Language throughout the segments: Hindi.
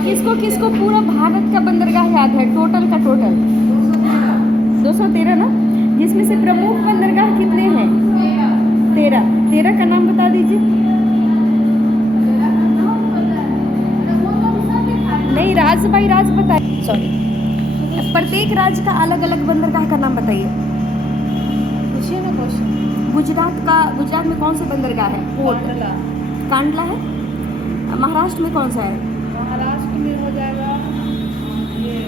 किसको किसको पूरा भारत का बंदरगाह याद है? टोटल का टोटल 213 ना, जिसमें से प्रमुख बंदरगाह कितने हैं? 13 का नाम बता दीजिए। नहीं, राज्य बाई राज्य बताइए, सॉरी, प्रत्येक राज्य का अलग अलग बंदरगाह का नाम बताइए। पूछिए ना क्वेश्चन। गुजरात में कौन सा बंदरगाह है? पोर्ट कांडला है। महाराष्ट्र में कौन सा है? महाराष्ट्र में हो जाएगा ये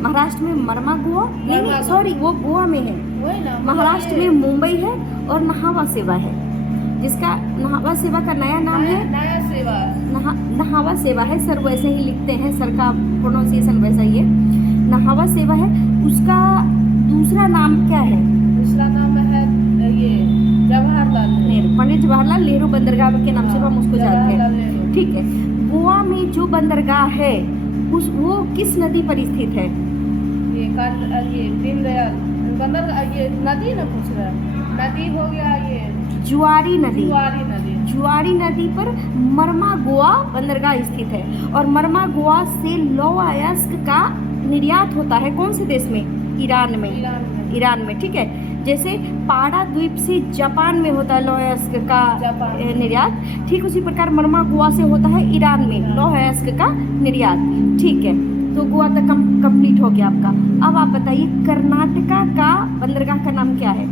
महाराष्ट्र में मरमा गोवा, नहीं सॉरी, वो गोवा में है। वही ना, महाराष्ट्र में मुंबई है और नहावा सेवा है, जिसका नहावा सेवा का नया नाम है नया सेवा नहावा सेवा है सर, वैसे ही लिखते हैं, सर का प्रोनाउंसिएशन वैसा ही है, नहावा सेवा है। उसका दूसरा नाम क्या है? दूसरा नाम है ये जवाहरलाल नेहरू, पंडित जवाहरलाल नेहरू बंदरगाह के नाम से हम उसको जानते हैं। ठीक है, गोवा में जो बंदरगाह है वो किस नदी पर स्थित है? ये दीनदयाल बंदरगाह, ये नदी ना पूछ रहा है, नदी हो गया ये जुआरी नदी। जुआरी नदी पर मरमा गोवा बंदरगाह स्थित है, और मरमा गोवा से लौह अयस्क का निर्यात होता है कौन से देश में? ईरान में। ठीक है, जैसे पाड़ा द्वीप से जापान में होता है लौह अयस्क का निर्यात, ठीक उसी प्रकार मरमा गोवा से होता है ईरान में लौह अयस्क का निर्यात। ठीक है, तो गोवा तक कंप्लीट हो गया आपका। अब आप बताइए कर्नाटका का बंदरगाह का नाम क्या है?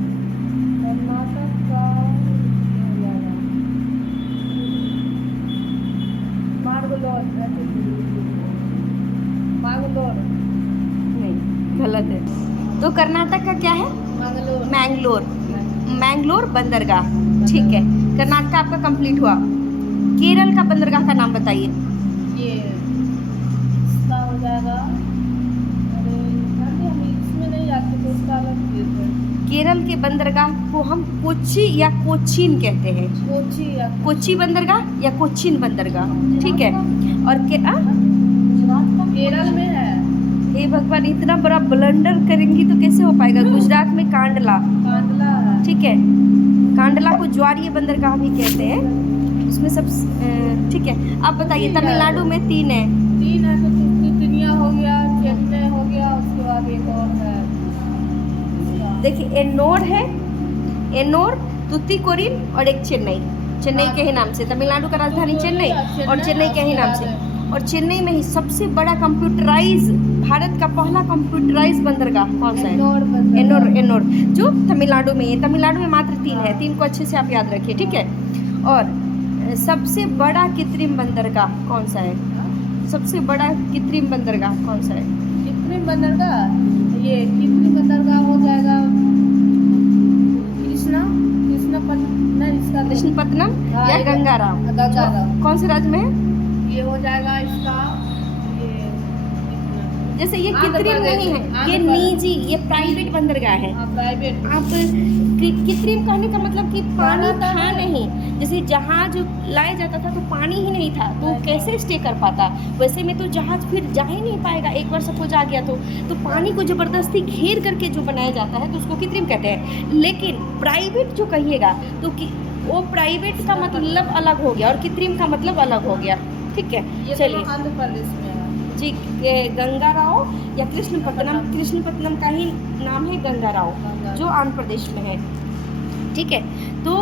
नहीं, गलत है। तो कर्नाटक का क्या है? मैंगलोर बंदरगाह। ठीक है, कर्नाटक आपका कंप्लीट हुआ। केरल का बंदरगाह का नाम बताइए। ये इसका हो जाएगा, इसमें नहीं आते तो उसका अलग केरल के बंदरगाह को हम कोच्चि या कोचीन कहते हैं। कोच्चि बंदरगाह या कोचीन बंदरगाह। ठीक है, और केरल में है। हे भगवान, इतना बड़ा ब्लंडर करेंगी तो कैसे हो पाएगा? गुजरात में कांडला। ठीक है, कांडला को ज्वारीय बंदरगाह भी कहते हैं, उसमें सब। ठीक है, आप बताइए तमिलनाडु में 3 है। तो तितनिया हो गया, चेन्नई हो गया, उसके बाद एक और है, देखिए एन्नोर, तुतीकोरिन और एक चेन्नई के ही नाम से। तमिलनाडु का राजधानी चेन्नई और चेन्नई के ही नाम से। और चेन्नई में ही सबसे बड़ा कंप्यूटराइज, भारत का पहला कंप्यूटराइज बंदरगाह कौन सा है? एन्नोर, जो तमिलनाडु में है। तमिलनाडु में मात्र 3 है, 3 को अच्छे से आप याद रखिए। ठीक है, और सबसे बड़ा कृत्रिम बंदरगाह कौन सा है? सबसे बड़ा कृत्रिम बंदरगाह कौन सा है? कृत्रिम बंदरगाह, ये कृत्रिम बंदरगाह हो जाएगा कृष्णपत्तनम या गंगाराम। कौन से राज्य में है? ये हो जाएगा इसका, जैसे ये कृत्रिम नहीं है, ये निजी, ये प्राइवेट बंदरगाह है। प्राइवेट। आप कृत्रिम कहने का मतलब कि पानी था नहीं, जैसे जहाज लाया जाता था तो पानी ही नहीं था, तो कैसे स्टे कर पाता? वैसे में तो जहाज फिर जा ही नहीं पाएगा, एक बार सपोज आ गया तो पानी को ज़बरदस्ती घेर करके जो बनाया जाता है तो उसको कृत्रिम कहते हैं। लेकिन प्राइवेट जो कहिएगा तो वो प्राइवेट का मतलब अलग हो गया और कृत्रिम का मतलब अलग हो गया। ठीक है, चलिए। आंध्र प्रदेश में जी, गंगाराव या कृष्णपत्तनम का ही नाम है गंगाराव, जो आंध्र प्रदेश में है। ठीक है, तो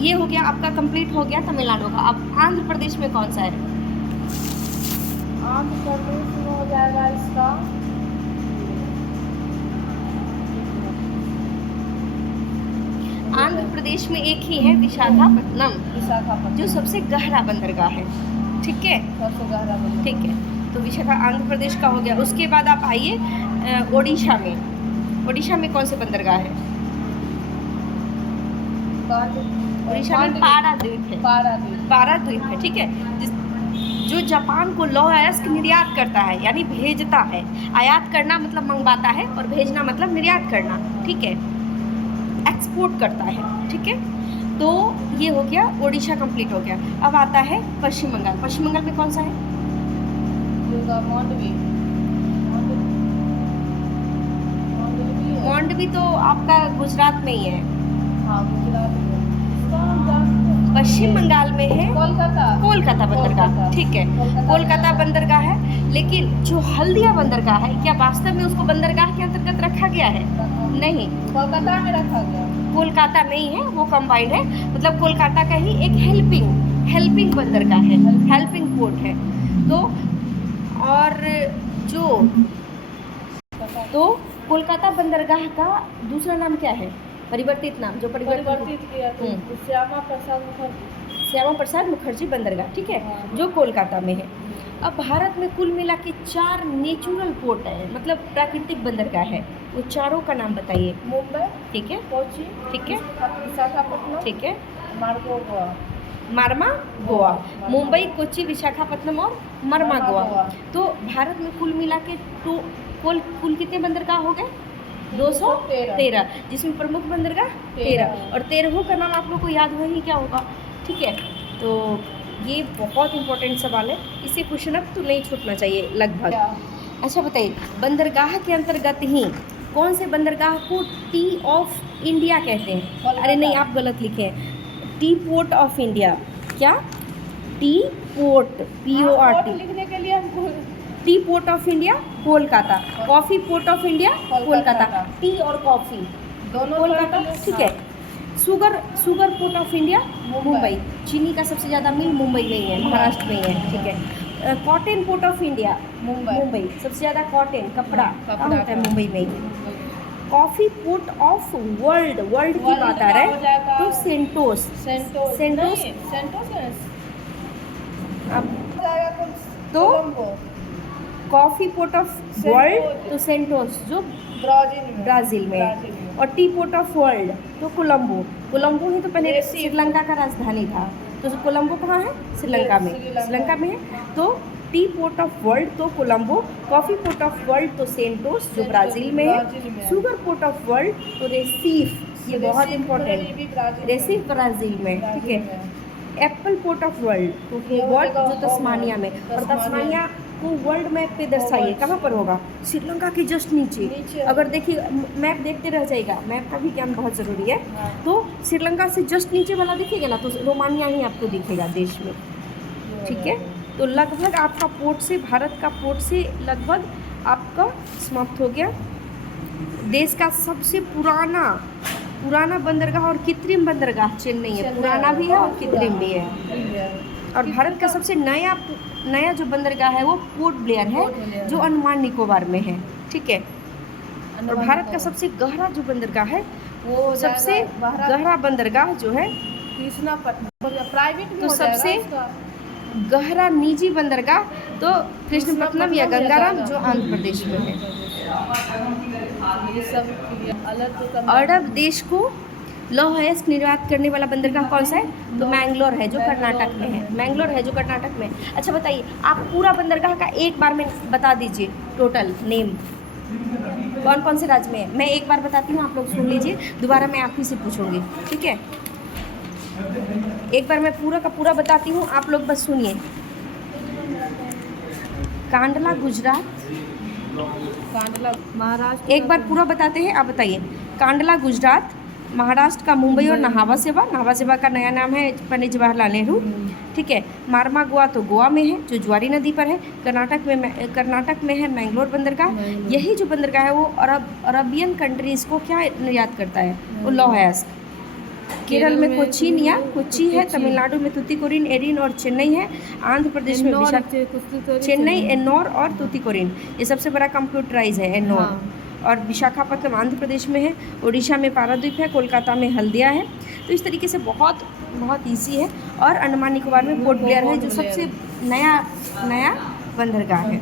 ये हो गया आपका, कंप्लीट हो गया तमिलनाडु का। अब आंध्र प्रदेश में कौन सा है? आंध्र प्रदेश में हो जाएगा इसका, आंध्र प्रदेश में एक ही है, विशाखापत्तनम, जो सबसे गहरा बंदरगाह है। ठीक है, सबसे गहरा बंदरगाह। ठीक है, तो विशाखा आंध्र प्रदेश का हो गया। उसके बाद आप आइए ओडिशा में कौन से बंदरगाह है? ओडिशा में पाराद्वीप है। ठीक है, जो जापान को लौह अयस्क निर्यात करता है, यानी भेजता है। आयात करना मतलब मंगवाता है और भेजना मतलब निर्यात करना। ठीक है, एक्सपोर्ट करता है। ठीक है, तो ये हो गया, ओडिशा कंप्लीट हो गया। अब आता है पश्चिम बंगाल में कौन सा है? मांडवी तो आपका गुजरात में ही है। हाँ गुजरात में। इसका हम जानते हैं। पश्चिम बंगाल में है कोलकाता। कोलकाता बंदरगाह, कोलकाता। ठीक है, कोलकाता कोलकाता बंदरगाह है। लेकिन जो हल्दिया बंदरगाह है, क्या वास्तव में उसको बंदरगाह के अंतर्गत रखा गया है? नहीं, कोलकाता में रखा गया। कोलकाता नहीं है, वो कंबाइंड है, मतलब कोलकाता का ही एक हेल्पिंग बंदरगाह है, हेल्पिंग पोर्ट है। तो और जो तो कोलकाता बंदरगाह का दूसरा नाम क्या है? परिवर्तित नाम, जो परिवर्तित किया तो श्यामा प्रसाद मुखर्जी। श्यामा प्रसाद मुखर्जी बंदरगाह, ठीक है, जो कोलकाता में है। अब भारत में कुल मिला के 4 नेचुरल पोर्ट है, मतलब प्राकृतिक बंदरगाह है। वो चारों का नाम बताइए। मुंबई, ठीक है, कोची, ठीक है, विशाखापट्टनम, ठीक है, मार्गो गोवा। मार्मा गोवा, मुंबई, कोच्चि, विशाखापट्टनम और मरमा गोवा। तो भारत में कुल मिला के कुल कितने बंदरगाह हो गए? 213, जिसमें प्रमुख बंदरगाह 13, और 13 का नाम आप लोग को याद हो ही क्या होगा, ठीक है। तो ये बहुत इंपॉर्टेंट सवाल है, इससे क्वेश्चन अब तो नहीं छूटना चाहिए लगभग। अच्छा बताइए, बंदरगाह के अंतर्गत ही कौन से बंदरगाह को टी ऑफ इंडिया कहते हैं? अरे नहीं, आप गलत लिखे हैं, टी पोर्ट ऑफ इंडिया। क्या? T port, PORT। लिखने के लिए हमको T port of India Kolkata, coffee port of India Kolkata, T और कॉफ़ी दोनों कोलकाता, ठीक है। Sugar port of India Mumbai, चीनी का सबसे ज़्यादा मिल मुंबई में ही है, महाराष्ट्र में ही है, ठीक है। Cotton port of India Mumbai, सबसे ज़्यादा कॉटन कपड़ा कहाँ होता है? मुंबई में ही। कॉफ़ी पोर्ट ऑफ वर्ल्ड की बात आ रहा है तो सेंटोस। अब तो कॉफ़ी पोर्ट ऑफ वर्ल्ड तो सेंटोस जो ब्राज़ील में है, और टी पोर्ट ऑफ वर्ल्ड तो कोलंबो ही तो पहले श्रीलंका का राजधानी था। तो कोलंबो कहाँ है? श्रीलंका में है। तो टी पोर्ट ऑफ वर्ल्ड तो Colombo, coffee port of world तो सेंटोस जो ब्राज़ील में है, शुगर पोर्ट ऑफ वर्ल्ड तो रेसिफ, ये बहुत इंपॉर्टेंट, रेसिफ ब्राज़ील में, ठीक है। एप्पल पोर्ट ऑफ वर्ल्ड तो होबार्ट जो तस्मानिया में, और तस्मानिया को वर्ल्ड मैप पे दर्शाइए, कहाँ पर होगा? श्रीलंका के जस्ट नीचे। अगर देखिए मैप देखते रह जाएगा, मैप का भी ज्ञान बहुत ज़रूरी है। तो श्रीलंका से जस्ट नीचे वाला दिखेगा ना, तो रोमानिया ही आपको दिखेगा देश में, ठीक है। तो लगभग आपका पोर्ट से, भारत का पोर्ट से लगभग आपका समाप्त हो गया। देश का सबसे पुराना बंदरगाह और कृत्रिम बंदरगाह चेन्नई है, पुराना भी है और कृत्रिम भी है। और भारत का सबसे नया जो बंदरगाह है वो पोर्ट ब्लेयर है, जो अंडमान निकोबार में है, ठीक है। और भारत का सबसे गहरा जो बंदरगाह है, वो सबसे गहरा बंदरगाह जो है कृष्णापट्टनम, प्राइवेट तो सबसे गहरा निजी बंदरगाह तो कृष्णपट्टनम या गंगाराम जो आंध्र प्रदेश में है। ये सब अरब देश को लौह अयस्क निर्यात करने वाला बंदरगाह कौन सा है? तो मैंगलोर है, जो कर्नाटक में है। अच्छा बताइए, आप पूरा बंदरगाह का एक बार में बता दीजिए टोटल नेम, कौन कौन से राज्य में है। मैं एक बार बताती हूँ, आप लोग सुन लीजिए, दोबारा मैं आप ही से पूछूंगी, ठीक है। एक बार मैं पूरा का पूरा बताती हूँ, आप लोग बस सुनिए। कांडला गुजरात, महाराष्ट्र, एक बार पूरा बताते हैं, आप बताइए। कांडला गुजरात, महाराष्ट्र का मुंबई और नाहवा सेवा का नया नाम है पंडित जवाहरलाल नेहरू, ठीक है। मार्मा गोवा तो गोवा में है, जो ज्वारी नदी पर है। कर्नाटक में है मैंगलोर बंदरगाह। यही जो बंदरगाह है वो अरबियन कंट्रीज़ को क्या निर्यात करता है? वो लौह अयस्क। केरल में कोच्चि है, तमिलनाडु में तुतीकोरिन, एरिन और चेन्नई है। आंध्र प्रदेश में चेन्नई, एन्नौर और तुतीकोरिन, ये सबसे बड़ा कंप्यूटराइज है एन्नौर। और विशाखापट्टनम आंध्र प्रदेश में है। उड़ीसा में पारादीप है, कोलकाता में हल्दिया है। तो इस तरीके से बहुत ईजी है। और अंडमान निकोबार में पोर्ट ब्लेयर है, जो सबसे नया बंदरगाह है।